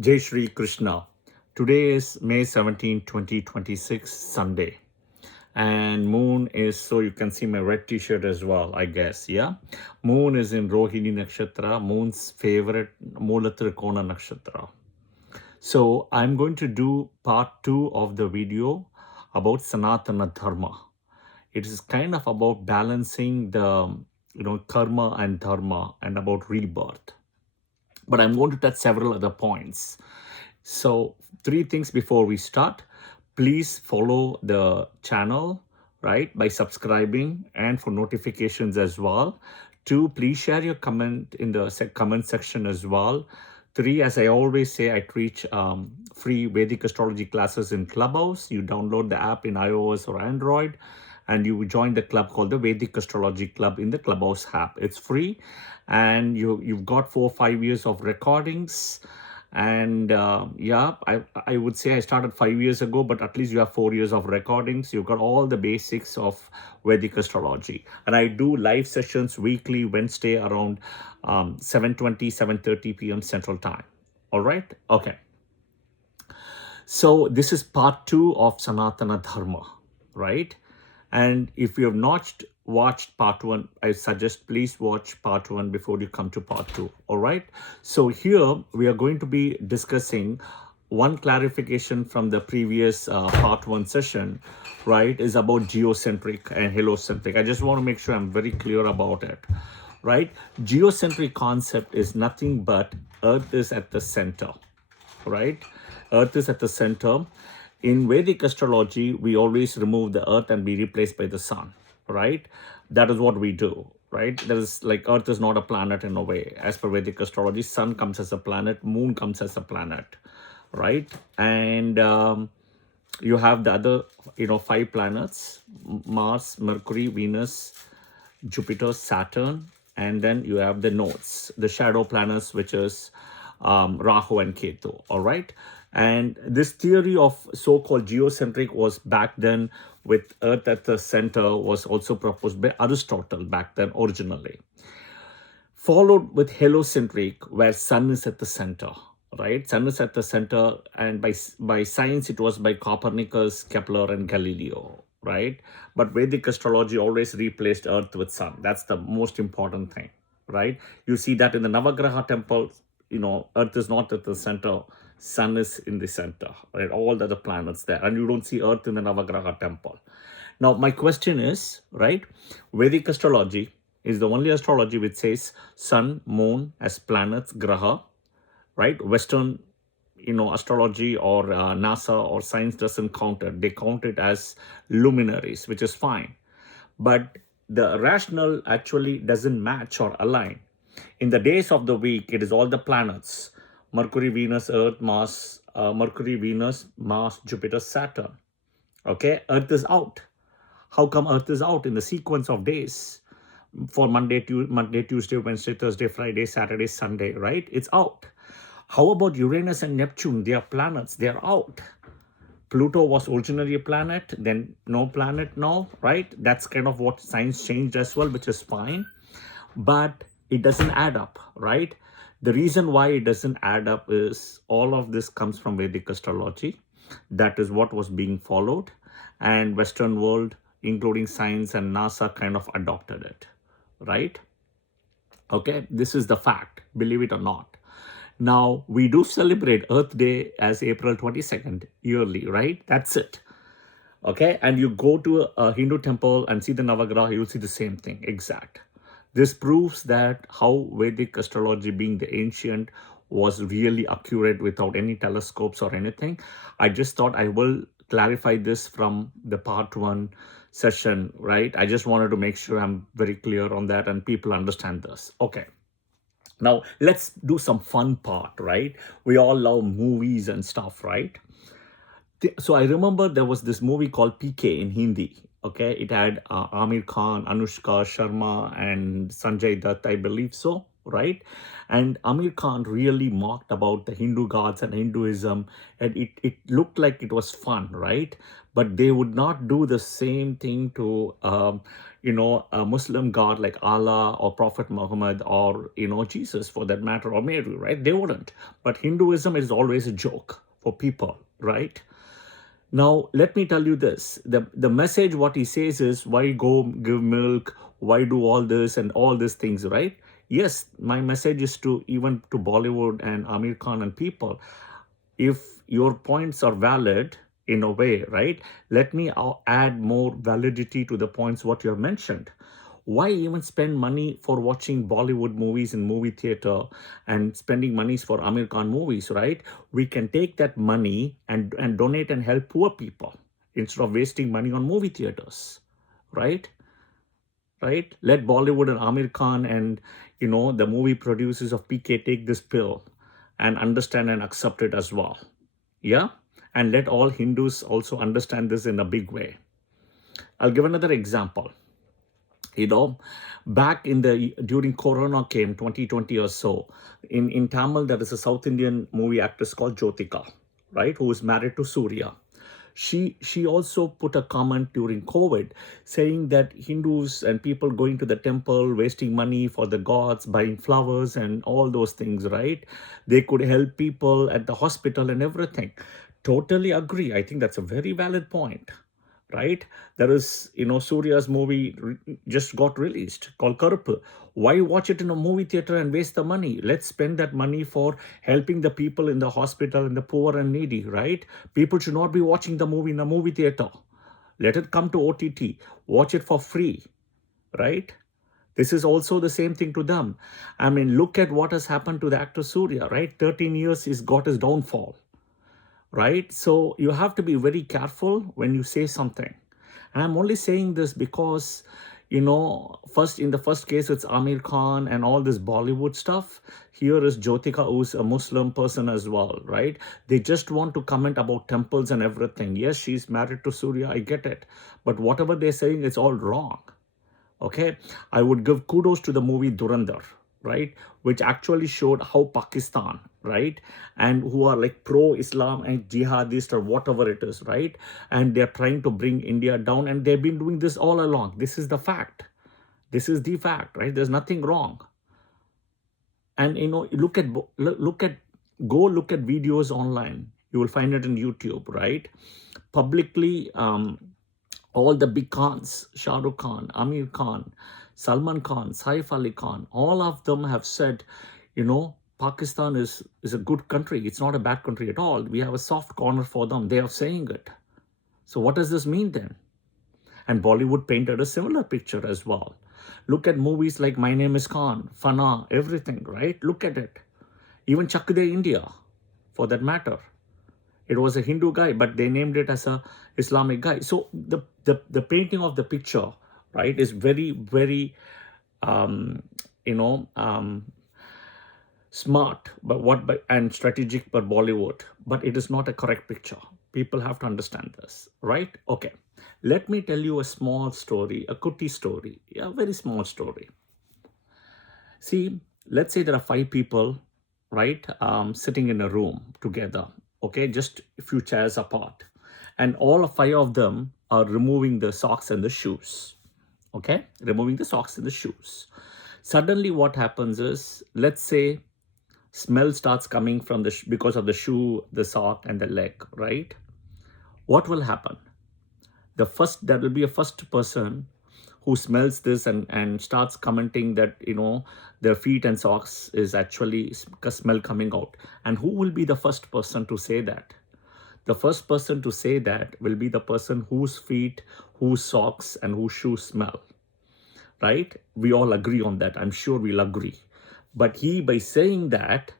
Jai Shri Krishna. Today is May 17, 2026, Sunday. And moon is, so you can see my red t-shirt as well, I guess, yeah? Moon is in Rohini Nakshatra, moon's favorite Mulatrikona Nakshatra. So I'm going to do part 2 of the video about Sanatana Dharma. It is kind of about balancing the, karma and dharma and about rebirth. But I'm going to touch several other points. So 3 things before we start. Please follow the channel, right, by subscribing and for notifications as well. 2, please share your comment in the comment section as well. 3, as I always say, I teach free Vedic astrology classes in Clubhouse. You download the app in iOS or Android and you join the club called the Vedic Astrology Club in the Clubhouse app. It's free and you've got 4 or 5 years of recordings. And yeah, I would say I started 5 years ago, but at least you have 4 years of recordings. You've got all the basics of Vedic astrology. And I do live sessions weekly, Wednesday around 7:20, 7:30 p.m. Central Time. All right? Okay. So this is part 2 of Sanatana Dharma, right? And if you have not watched part 1, I suggest please watch part 1 before you come to part 2. All right. So here we are going to be discussing one clarification from the previous part 1 session, right, is about geocentric and heliocentric. I just want to make sure I'm very clear about it, right? Geocentric concept is nothing but Earth is at the center, right? Earth is at the center. In Vedic astrology, we always remove the Earth and be replaced by the sun, right? That is what we do, right? That is like Earth is not a planet in a way. As per Vedic astrology, sun comes as a planet, moon comes as a planet, right? And you have the other, 5 planets, Mars, Mercury, Venus, Jupiter, Saturn, and then you have the nodes, the shadow planets, which is Rahu and Ketu, all right? And this theory of so-called geocentric was back then with Earth at the center was also proposed by Aristotle back then originally. Followed with heliocentric, where sun is at the center, right? Sun is at the center, and by science, it was by Copernicus, Kepler, and Galileo, right? But Vedic astrology always replaced Earth with sun. That's the most important thing, right? You see that in the Navagraha temples, Earth is not at the center, sun is in the center, right? All the other planets there, and you don't see Earth in the Navagraha temple. Now, my question is, right, Vedic astrology is the only astrology which says sun, moon as planets, graha, right? Western, astrology or NASA or science doesn't count it. They count it as luminaries, which is fine. But the rational actually doesn't match or align. In the days of the week, it is all the planets, Mercury, Venus, Earth, Mars, Mercury, Venus, Mars, Jupiter, Saturn. Okay, Earth is out. How come Earth is out in the sequence of days? For Monday, Tuesday, Wednesday, Thursday, Friday, Saturday, Sunday, right? It's out. How about Uranus and Neptune? They are planets. They are out. Pluto was originally a planet, then no planet now, right? That's kind of what science changed as well, which is fine. But it doesn't add up, right? The reason why it doesn't add up is all of this comes from Vedic astrology. That is what was being followed. And Western world, including science and NASA, kind of adopted it, right? Okay, this is the fact, believe it or not. Now, we do celebrate Earth Day as April 22nd yearly, right? That's it. Okay, and you go to a Hindu temple and see the Navagraha, you'll see the same thing, exact. This proves that how Vedic astrology, being the ancient, was really accurate without any telescopes or anything. I just thought I will clarify this from the part 1 session, right? I just wanted to make sure I'm very clear on that and people understand this. Okay. Now, let's do some fun part, right? We all love movies and stuff, right? So I remember there was this movie called PK in Hindi. Okay, it had Amir Khan, Anushka Sharma, and Sanjay Dutt, I believe so, right? And Amir Khan really mocked about the Hindu gods and Hinduism, and it looked like it was fun, right? But they would not do the same thing to, a Muslim god like Allah or Prophet Muhammad or, Jesus for that matter, or Mary, right? They wouldn't. But Hinduism is always a joke for people, right? Now, let me tell you this. The message, what he says is, why go give milk? Why do all this and all these things, right? Yes, my message is to even to Bollywood and Amir Khan and people. If your points are valid in a way, right? Let me add more validity to the points what you have mentioned. Why even spend money for watching Bollywood movies in movie theater and spending monies for Amir Khan movies, right? We can take that money and donate and help poor people instead of wasting money on movie theaters, right? Right? Let Bollywood and Amir Khan and, the movie producers of PK take this pill and understand and accept it as well. Yeah? And let all Hindus also understand this in a big way. I'll give another example. Back during Corona came 2020 or so, in Tamil, there is a South Indian movie actress called Jyotika, right, who is married to Surya. She also put a comment during COVID saying that Hindus and people going to the temple, wasting money for the gods, buying flowers and all those things, right? They could help people at the hospital and everything. Totally agree. I think that's a very valid point, right? There is, Surya's movie just got released called Karuppu. Why watch it in a movie theater and waste the money? Let's spend that money for helping the people in the hospital and the poor and needy, right? People should not be watching the movie in a movie theater. Let it come to OTT. Watch it for free, right? This is also the same thing to them. I mean, look at what has happened to the actor Surya, right? 13 years he's got his downfall, right? So you have to be very careful when you say something. And I'm only saying this because, in the first case, it's Amir Khan and all this Bollywood stuff. Here is Jyotika, who's a Muslim person as well, right? They just want to comment about temples and everything. Yes, she's married to Surya, I get it. But whatever they're saying, it's all wrong. Okay? I would give kudos to the movie Durandar, right, which actually showed how Pakistan, right, and who are like pro-Islam and jihadist or whatever it is, right, and they're trying to bring India down, and they've been doing this all along. This is the fact. This is the fact, right? There's nothing wrong. And look at videos online. You will find it on YouTube, right? Publicly, all the big Khans, Shah Rukh Khan, Amir Khan, Salman Khan, Saif Ali Khan, all of them have said, Pakistan is a good country. It's not a bad country at all. We have a soft corner for them. They are saying it. So what does this mean then? And Bollywood painted a similar picture as well. Look at movies like My Name is Khan, Fana, everything, right? Look at it. Even Chak De India, for that matter. It was a Hindu guy, but they named it as a Islamic guy. So the painting of the picture, right, is very, very, smart, and strategic by Bollywood, but it is not a correct picture. People have to understand this, right? Okay. Let me tell you a small story, a kutti story, a very small story. See, let's say there are 5 people, right, sitting in a room together, okay, just a few chairs apart, and all 5 of them are removing the socks and the shoes, okay, removing the socks and the shoes. Suddenly what happens is, let's say smell starts coming from because of the shoe, the sock and the leg, right? What will happen? There will be a first person who smells this and starts commenting that, their feet and socks is actually smell coming out. And who will be the first person to say that? The first person to say that will be the person whose feet, whose socks and whose shoes smell, right? We all agree on that. I'm sure we'll agree. But he, by saying that,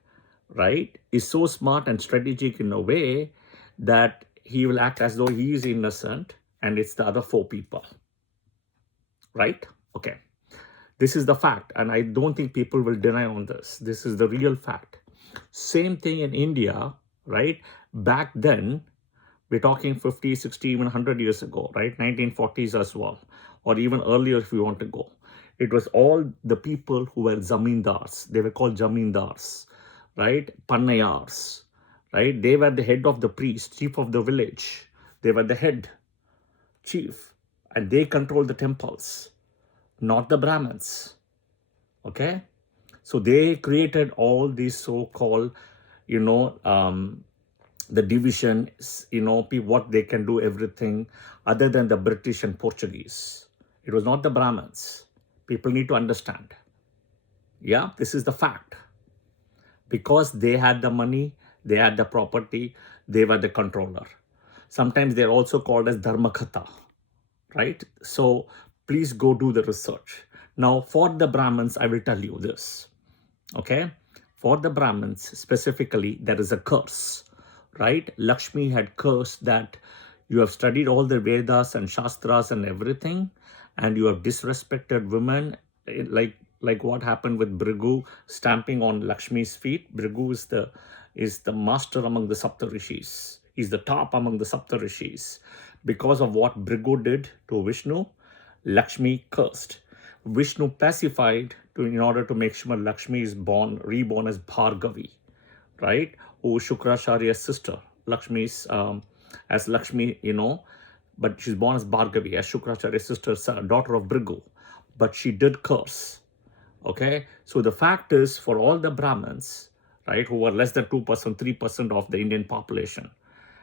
right, is so smart and strategic in a way that he will act as though he is innocent and it's the other 4 people, right? Okay. This is the fact, and I don't think people will deny on this. This is the real fact. Same thing in India, right? Back then, we're talking 50, 60, even 100 years ago, right? 1940s as well, or even earlier if you want to go. It was all the people who were zamindars. They were called zamindars, right? Pannayars, right? They were the head of the priest, chief of the village. They were the head chief, and they controlled the temples, not the Brahmins. Okay, so they created all these so-called, you know, the division, what they can do, everything other than the British and Portuguese. It was not the Brahmins. People need to understand. Yeah, this is the fact. Because they had the money, they had the property, they were the controller. Sometimes they're also called as Dharmakata, right? So please go do the research. Now, for the Brahmins, I will tell you this, okay? For the Brahmins specifically, there is a curse, right? Lakshmi had cursed that you have studied all the Vedas and Shastras and everything, and you have disrespected women, like what happened with Bhrigu stamping on Lakshmi's feet. Bhrigu is the master among the Saptarishis. He's the top among the Saptarishis. Because of what Bhrigu did to Vishnu, Lakshmi cursed. Vishnu pacified in order to make sure Lakshmi is reborn as Bhargavi, right? Who Shukracharya's sister. Lakshmi's, as Lakshmi, but she's born as Bhargavi, as Shukracharya's sister, daughter of Bhrigu. But she did curse. Okay, so the fact is, for all the Brahmins, right, who are less than 2%, 3% of the Indian population,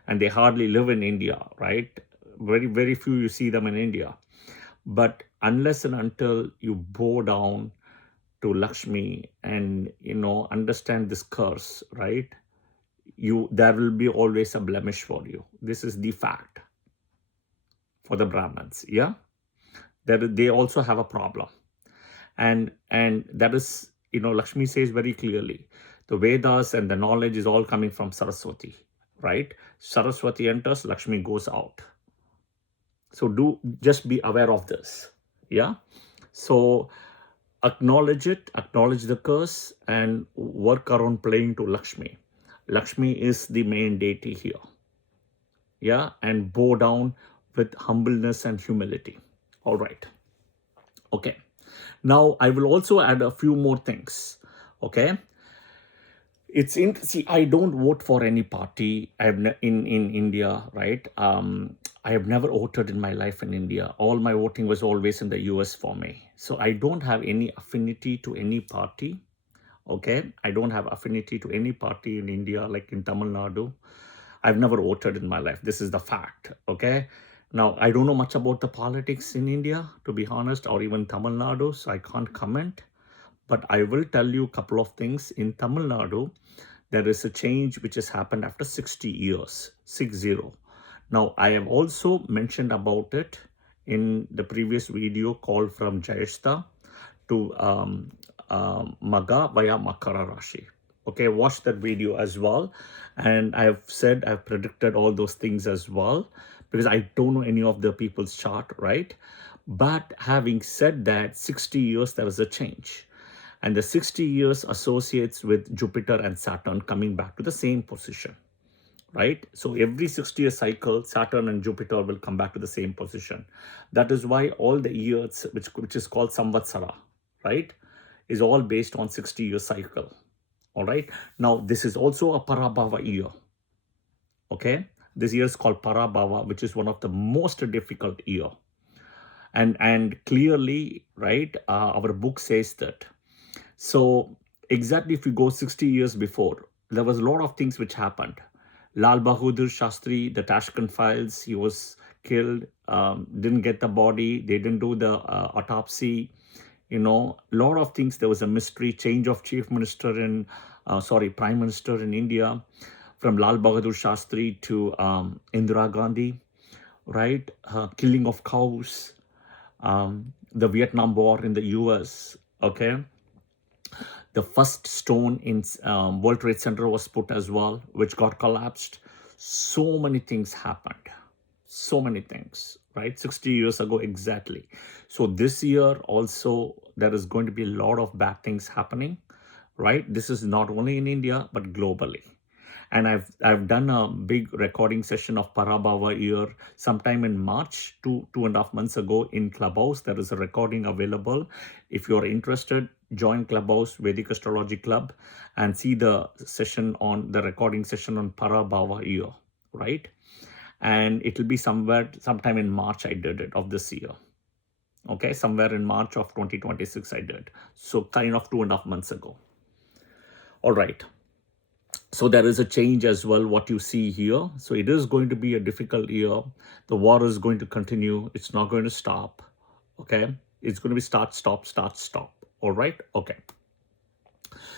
and they hardly live in India, right? Very, very few you see them in India. But unless and until you bow down to Lakshmi and, understand this curse, right, there will be always a blemish for you. This is the fact for the Brahmins, yeah? That they also have a problem. And that is, Lakshmi says very clearly, the Vedas and the knowledge is all coming from Saraswati, right? Saraswati enters, Lakshmi goes out. So just be aware of this, yeah? So acknowledge it, acknowledge the curse, and work around playing to Lakshmi. Lakshmi is the main deity here, yeah? And bow down with humbleness and humility. All right, okay. Now, I will also add a few more things, okay? It's interesting. I don't vote for any party. In India, right? I have never voted in my life in India. All my voting was always in the US for me. So I don't have any affinity to any party, okay? I don't have affinity to any party in India, like in Tamil Nadu. I've never voted in my life. This is the fact, okay? Now, I don't know much about the politics in India, to be honest, or even Tamil Nadu, so I can't comment. But I will tell you a couple of things. In Tamil Nadu, there is a change which has happened after 60 years, 60. Now, I have also mentioned about it in the previous video called From Jayashta to Maga via Makara Rashi. Okay, watch that video as well. And I've predicted all those things as well, because I don't know any of the people's chart, right? But having said that, 60 years, there is a change. And the 60 years associates with Jupiter and Saturn coming back to the same position, right? So every 60-year cycle, Saturn and Jupiter will come back to the same position. That is why all the years, which is called Samvatsara, right, is all based on 60-year cycle. All right. Now, this is also a Parabhava year. Okay. This year is called Parabhava, which is one of the most difficult year. And clearly, right, our book says that. So exactly if you go 60 years before, there was a lot of things which happened. Lal Bahadur Shastri, the Tashkent files, he was killed, didn't get the body, they didn't do the autopsy. A lot of things. There was a mystery, change of prime minister in India, from Lal Bahadur Shastri to Indira Gandhi, right? Killing of cows, the Vietnam War in the US, okay? The first stone in World Trade Center was put as well, which got collapsed. So many things happened. So many things, right? 60 years ago exactly. So this year also, there is going to be a lot of bad things happening, right? This is not only in India, but globally. And I've done a big recording session of Parabhava year sometime in March, 2.5 months ago in Clubhouse. There is a recording available. If you're interested, join Clubhouse Vedic Astrology Club and see the recording session on Parabhava year, right? And it'll be sometime in March I did it of this year. Okay, somewhere in March of 2026 I did. So kind of 2.5 months ago. All right. So there is a change as well, what you see here. So it is going to be a difficult year. The war is going to continue. It's not going to stop. Okay. It's going to be start, stop, start, stop. All right. Okay.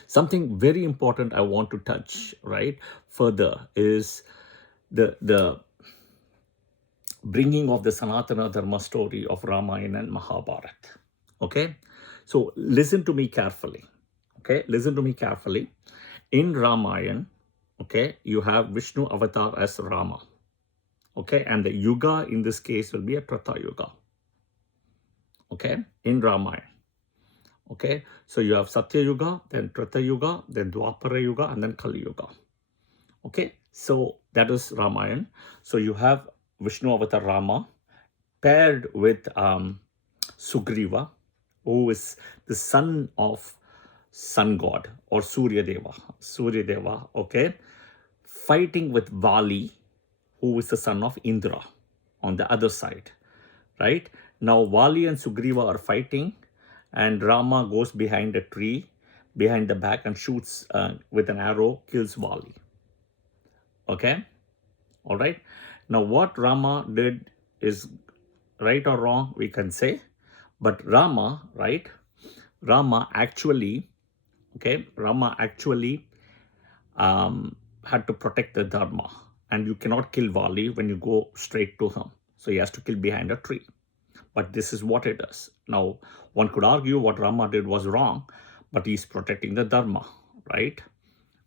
Something very important I want to touch, right, further is the bringing of the Sanatana Dharma story of Ramayana and Mahabharata. Okay. So listen to me carefully. Okay. Listen to me carefully. In Ramayana, okay, you have Vishnu avatar as Rama. Okay. And the yuga in this case will be a Treta Yuga. Okay. In Ramayana. Okay. So you have Satya Yuga, then Treta Yuga, then Dwapara Yuga, and then Kali Yuga. Okay. So that is Ramayana. So you have Vishnu avatar Rama paired with Sugriva, who is the son of sun god or Surya Deva, okay, fighting with Vali, who is the son of Indra on the other side, right? Now Vali and Sugriva are fighting, and Rama goes behind a tree, behind the back, and shoots with an arrow, kills Vali. Okay, all right. Now what Rama did is right or wrong, we can say, but Rama, right? Rama actually had to protect the Dharma, and you cannot kill Vali when you go straight to him. So he has to kill behind a tree. But this is what it is. Now, one could argue what Rama did was wrong, but he's protecting the Dharma, right?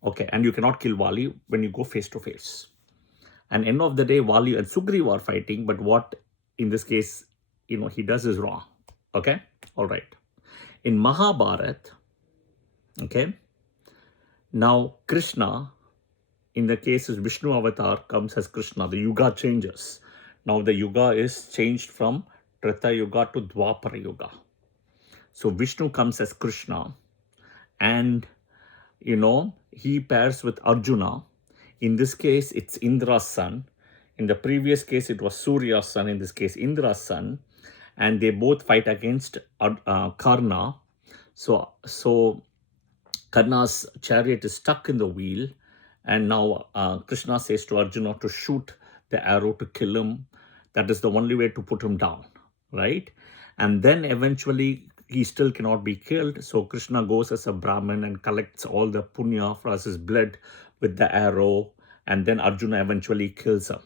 Okay, and you cannot kill Vali when you go face to face. And end of the day, Vali and Sugriva are fighting, but what in this case, he does is wrong. Okay, all right. In Mahabharata, okay, now Krishna, in the case is Vishnu avatar comes as Krishna. The yuga changes. Now the yuga is changed from Treta Yuga to Dwapara Yuga. So Vishnu comes as Krishna, and he pairs with Arjuna. In this case, it's Indra's son. In the previous case, it was Surya's son. In this case, Indra's son. And they both fight against Karna. So Karna's chariot is stuck in the wheel. And now Krishna says to Arjuna to shoot the arrow to kill him. That is the only way to put him down, right? And then eventually he still cannot be killed. So Krishna goes as a Brahmin and collects all the punya for his blood with the arrow. And then Arjuna eventually kills him,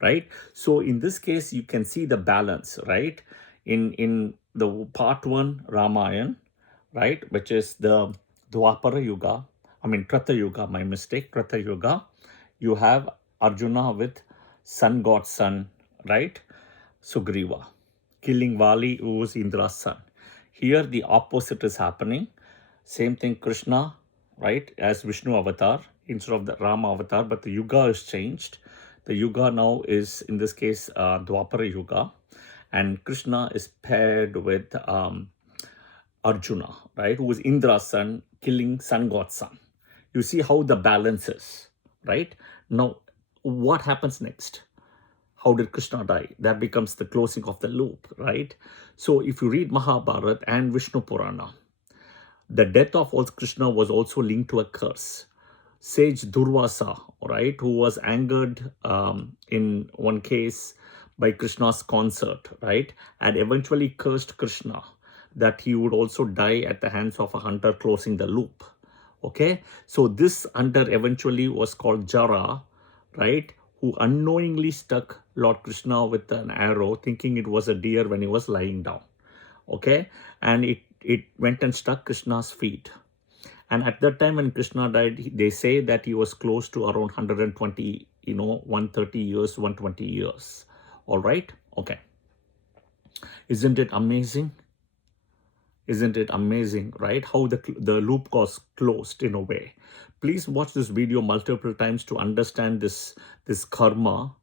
right? So in this case, you can see the balance, right? In the part 1 Ramayana, right, which is the Dwapara Yuga, Treta Yuga, my mistake, Treta Yuga, you have Arjuna with sun god's son, right, Sugriva, killing Vali, who was Indra's son. Here the opposite is happening. Same thing, Krishna, right, as Vishnu avatar instead of the Rama avatar, but the yuga is changed. The yuga now is, in this case, Dwapara Yuga, and Krishna is paired with Arjuna, right, who is Indra's son, killing sun god's son. You see how the balance is, right? Now, what happens next? How did Krishna die? That becomes the closing of the loop, right? So if you read Mahabharata and Vishnu Purana, the death of Krishna was also linked to a curse. Sage Durvasa, right, who was angered in one case by Krishna's concert, right, and eventually cursed Krishna that he would also die at the hands of a hunter, closing the loop. Okay, so this hunter eventually was called Jara, right, who unknowingly stuck Lord Krishna with an arrow, thinking it was a deer when he was lying down. Okay, and it went and stuck Krishna's feet. And at that time when Krishna died, they say that he was close to around 120, 130 years, 120 years. All right, okay. Isn't it amazing? Isn't it amazing, right? How the loop was closed in a way. Please watch this video multiple times to understand this karma,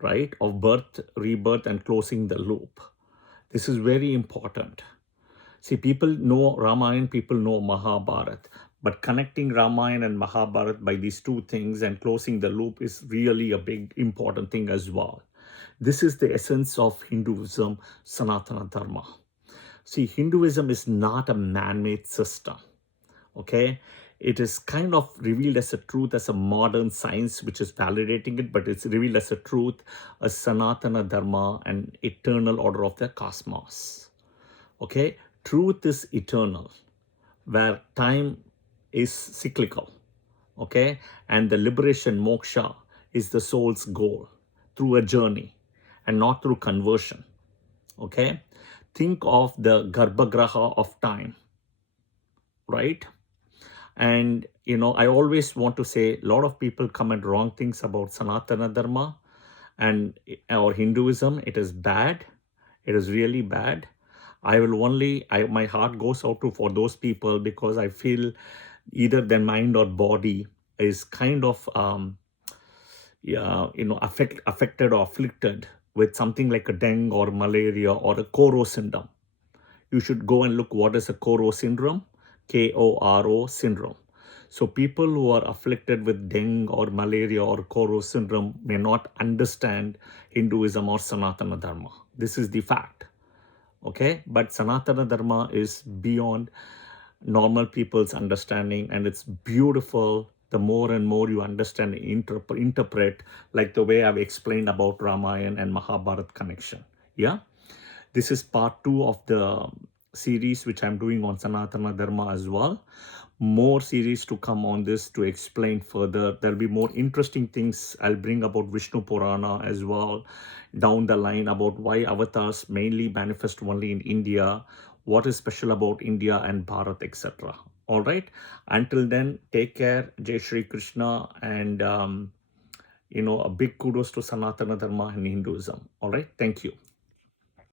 right, of birth, rebirth, and closing the loop. This is very important. See, people know Ramayana, people know Mahabharata, but connecting Ramayana and Mahabharata by these two things and closing the loop is really a big important thing as well. This is the essence of Hinduism, Sanatana Dharma. See, Hinduism is not a man-made system, okay? It is kind of revealed as a truth, as a modern science, which is validating it, but it's revealed as a truth, a Sanatana Dharma, an eternal order of the cosmos, okay? Truth is eternal, where time is cyclical, okay? And the liberation, moksha, is the soul's goal through a journey and not through conversion, okay? Think of the Garbhagraha of time, right? And, you know, I always want to say a lot of people comment wrong things about Sanatana Dharma and or Hinduism. It is bad. It is really bad. I will only, my heart goes out to for those people because I feel either their mind or body is kind of, affected or afflicted with something like a dengue or malaria or a Koro syndrome. You should go and look what is a Koro syndrome, Koro syndrome. So people who are afflicted with dengue or malaria or Koro syndrome may not understand Hinduism or Sanatana Dharma. This is the fact. Okay, but Sanatana Dharma is beyond normal people's understanding, and it's beautiful. The more and more you understand and interpret, like the way I've explained about Ramayana and Mahabharata connection. Yeah, this is part 2 of the series which I'm doing on Sanatana Dharma as well. More series to come on this to explain further. There'll be more interesting things. I'll bring about Vishnu Purana as well down the line, about why avatars mainly manifest only in India, what is special about India and Bharat, etc. All right. Until then, take care. Jai Shri Krishna, and a big kudos to Sanatana Dharma and Hinduism. All right. Thank you.